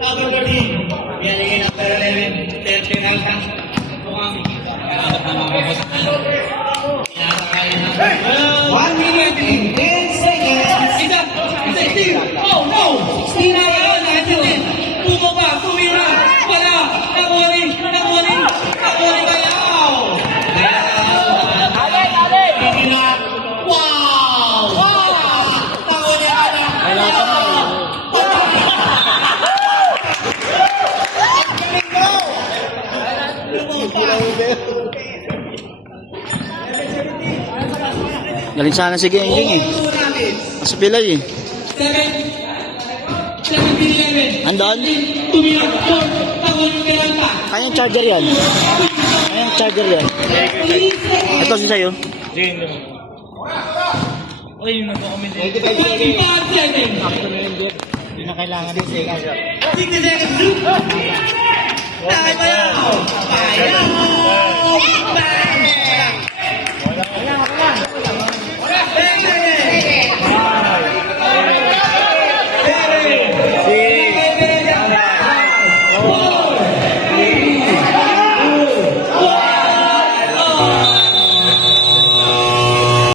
Number 13. Binigay ng pero 11. 13 lang. Mukhang karapat na mga kapatid. Pinasakay na. 1 minute and 10 seconds. Isa. Oh, no! 16 na yun. Bumaba, tumira. Wala. Nakunin kayaw. Wow! Nakunin ka na. Galing sana si Gengging eh. Nasa pilay eh. 17-11. Andon? Kanyang charger yan. Kanyang charger yan. Ito si sa'yo. Uy, yun na po kami din. 25 seconds. Hindi na kailangan din siya. 60 seconds. Tayo ba yan? Kaya.